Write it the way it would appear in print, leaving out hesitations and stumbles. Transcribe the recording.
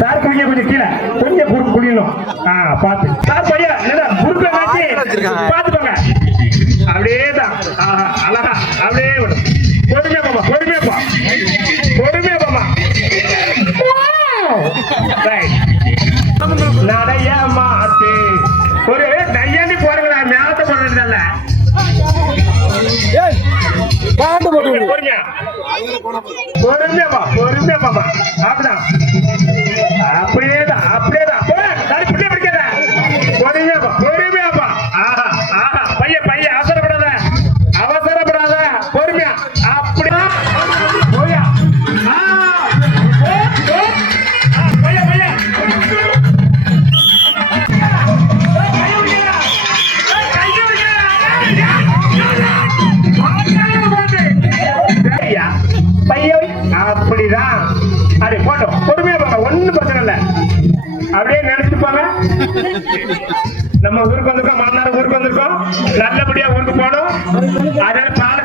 Sir குடிக்க கொஞ்சம் கீழே கொஞ்சம் குடிக்கணும். பாத்து சார் பையா குறுக்க பாத்துக்கோங்க. அப்படியேதான் அழகா அப்படியே விடும். பொறுமையா பாப்பா பொறுமையா பா பொறுமையா பாப்பா. நடைய மாட்டு ஒரு நையாண்டி போறீங்களா மேலத்தை போடுறதுல பொறுமையா பொறுமையா பா பொறுமையா பாப்பா. அப்படிதான் அப்படியேதான் அப்படியேதான் பிள்ளை பிடிக்காத பொறுமையாப்பா பொறுமையாப்பா. ஆஹா ஆஹா பைய பைய அவசரப்படாத அவசரப்படாத பொறுமையா அப்படியா போயா. பைய பைய அப்படிதான் அப்படி போட்டோம். பொறுமையா பாப்பா ஒண்ணும் பிரச்சனை இல்லை. அப்படியே நினைச்சிட்டு போங்க. நம்ம ஊருக்கு வந்திருக்கோம் மாமனார் ஊருக்கு வந்திருக்கோம் நல்லபடியா ஊருக்கு போனோம். அதனால